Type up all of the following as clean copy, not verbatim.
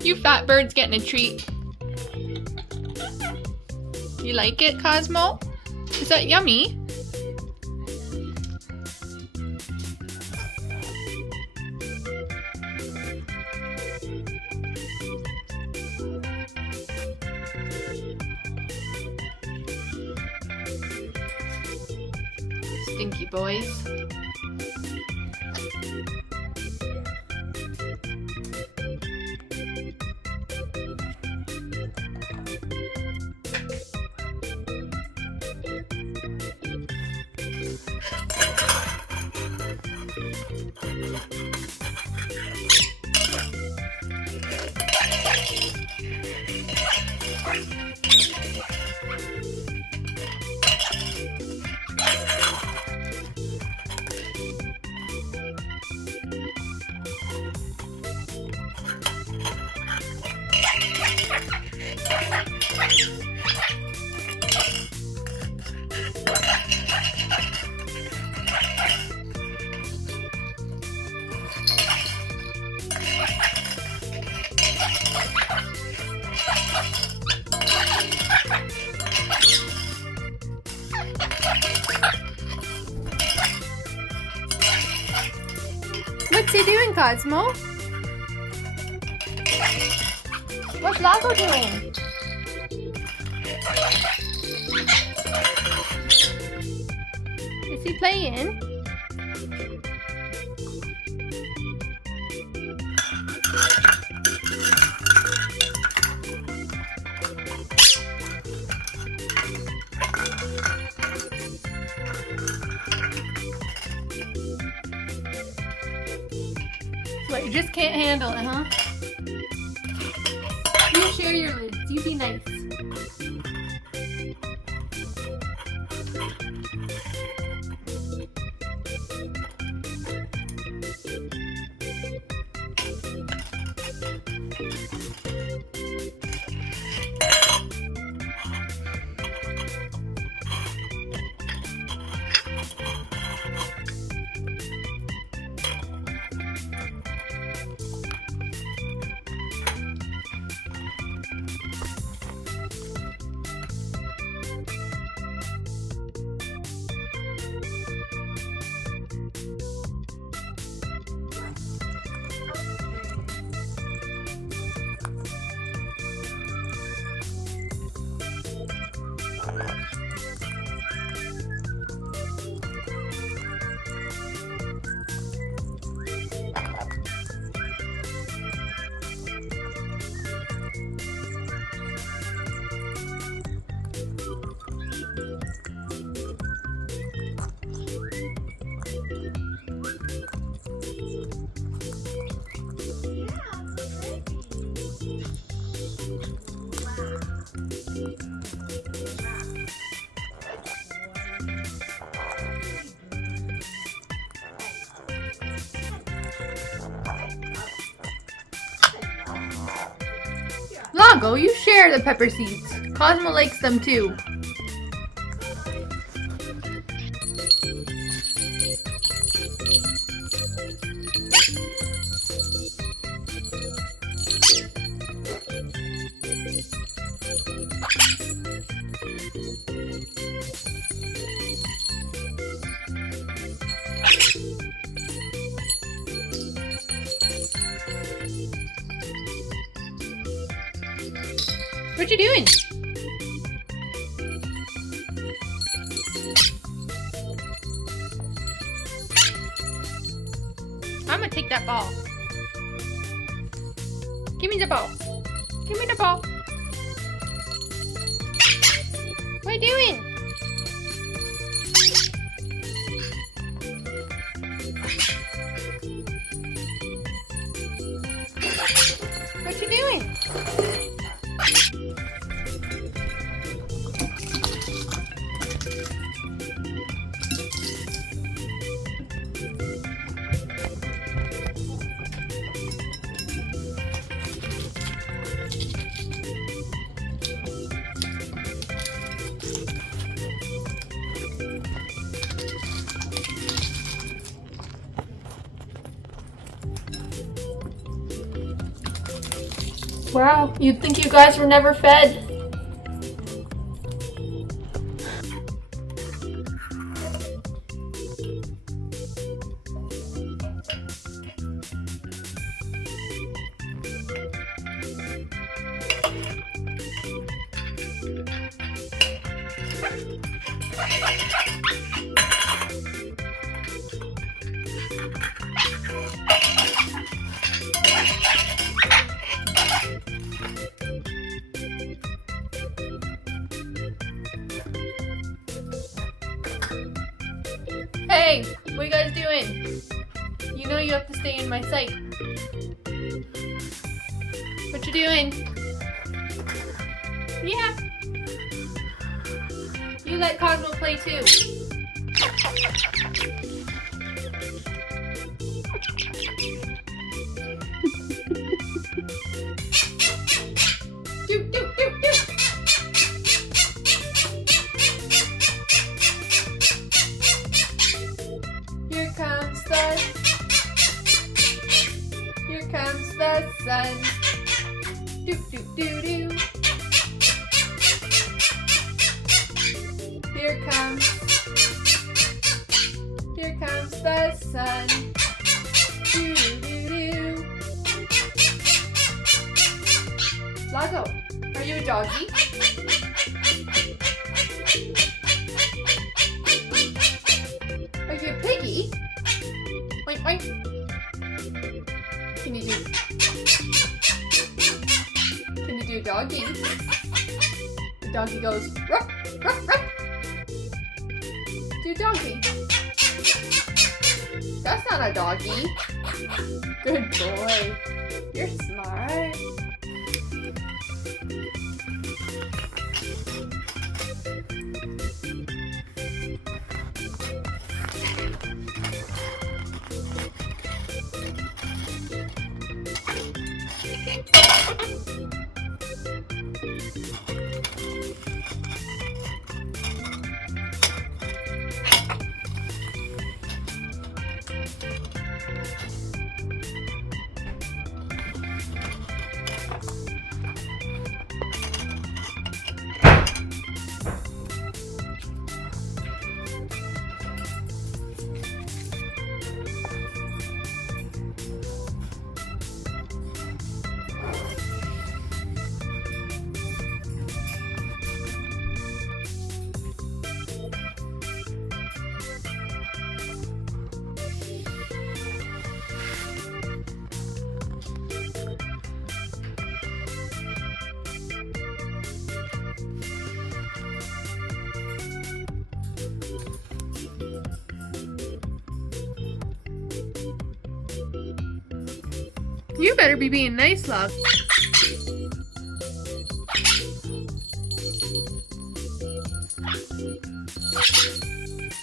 You fat bird's getting a treat. You like it, Cosmo? Is that yummy? Stinky boys. What's he doing, Cosmo? What's Lago doing? Is he playing? What, you just can't handle it, huh? You share your lids. You be nice. Lago, you share the pepper seeds. Cosmo likes them too. What you doing? I'm gonna take that ball. Give me the ball. Give me the ball. What are you doing? What you doing? Wow, you'd think you guys were never fed. Hey, what are you guys doing? You know you have to stay in my sight. What you doing? Yeah. You let Cosmo play too. Do, do, do, do. Here comes the sun. Do, do, do, do. Here comes the sun. Do, do, do. Lago, are you a doggy? Are you a piggy? Oink, oink. Can you do a doggy? The doggy goes, ruff, ruff, ruff. Do a doggy. That's not a doggy. Good boy. You're smart. You better be being nice, love.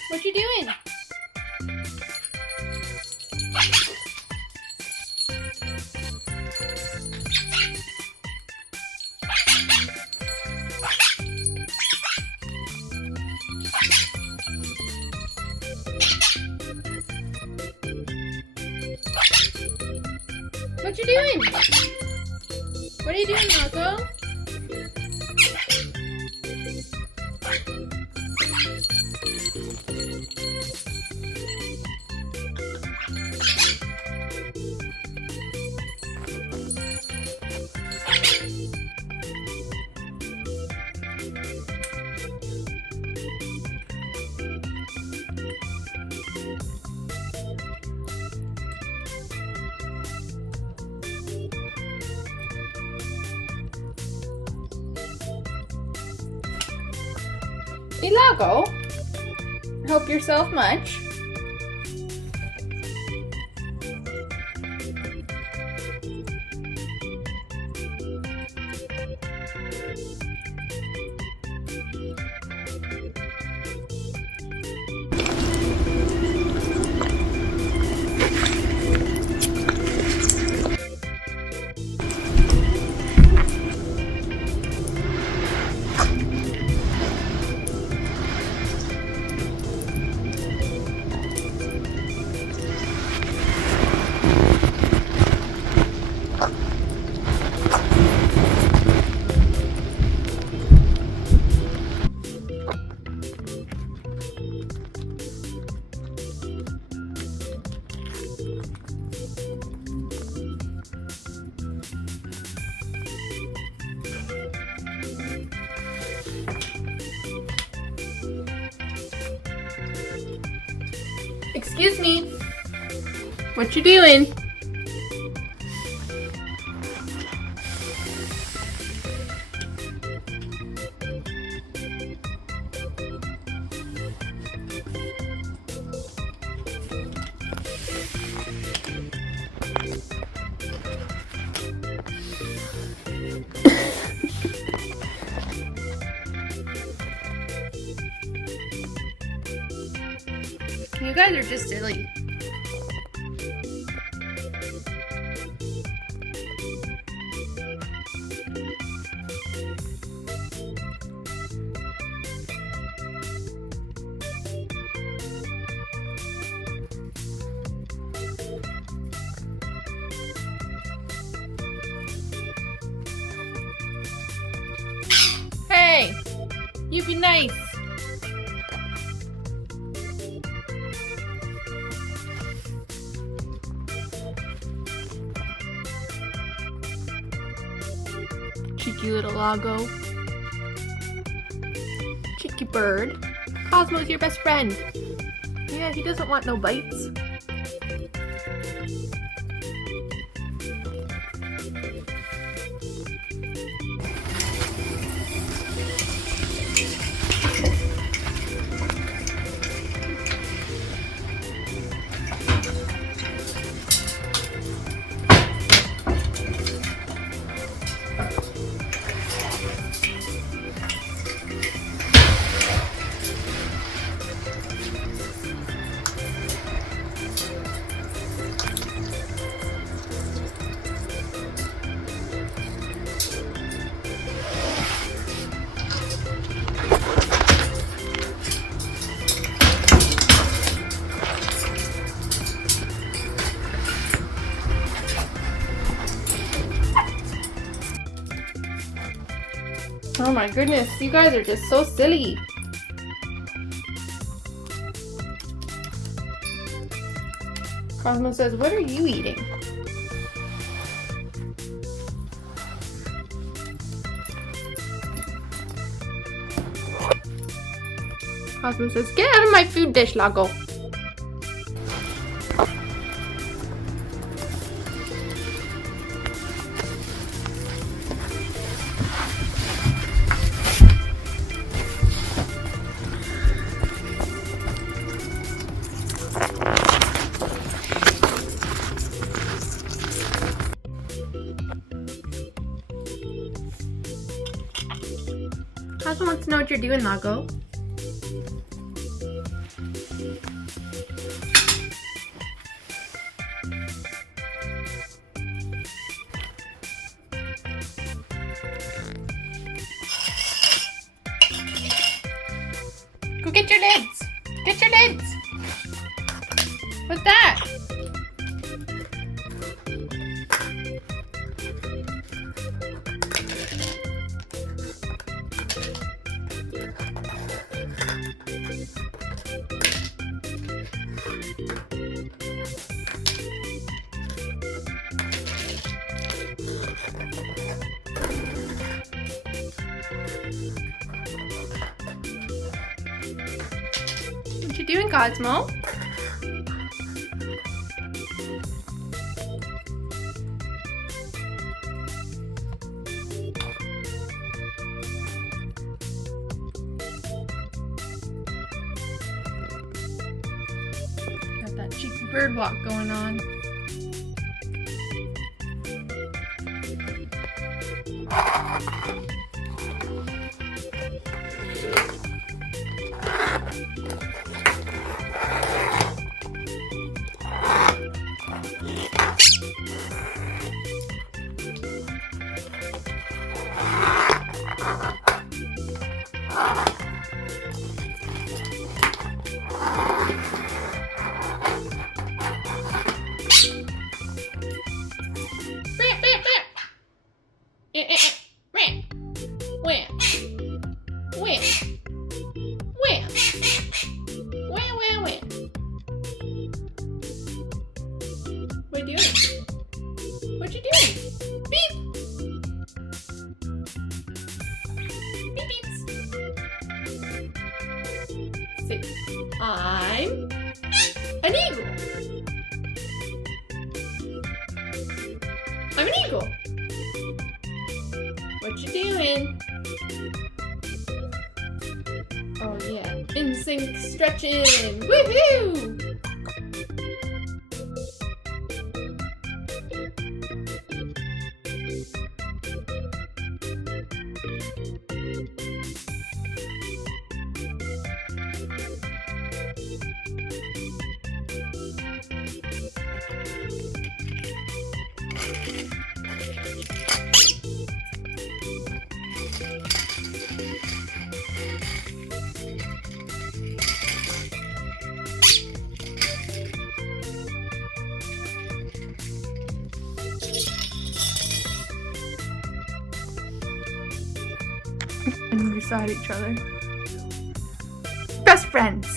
What you doing? What you doing? What are you doing, Lago? Hey, Lago, help yourself much? Excuse me. What you doing? You guys are just silly. Hey, you be nice. Cheeky little Lago. Cheeky bird. Cosmo's your best friend. Yeah, he doesn't want no bites. Oh my goodness, you guys are just so silly. Cosmo says, what are you eating? Cosmo says, get out of my food dish, Lago. Cosmo wants to know what you're doing, Lago. Go get your lids! Get your lids! What's that? What you doing, Cosmo? Got that cheeky bird walk going on. What are you doing? What you doing? Beep! Beep beeps. Say, I'm an Eagle. What you doing? Oh yeah, in sync stretching. Woohoo! And beside each other. Best friends!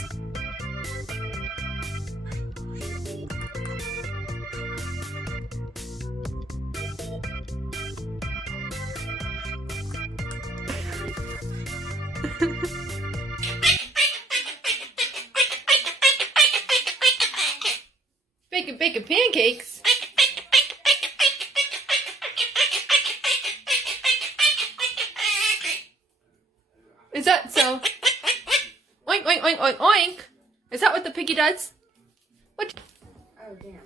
Baking pancakes? Is that so? Oink, oink, oink, oink, oink. Is that what the piggy does? What? Oh, damn.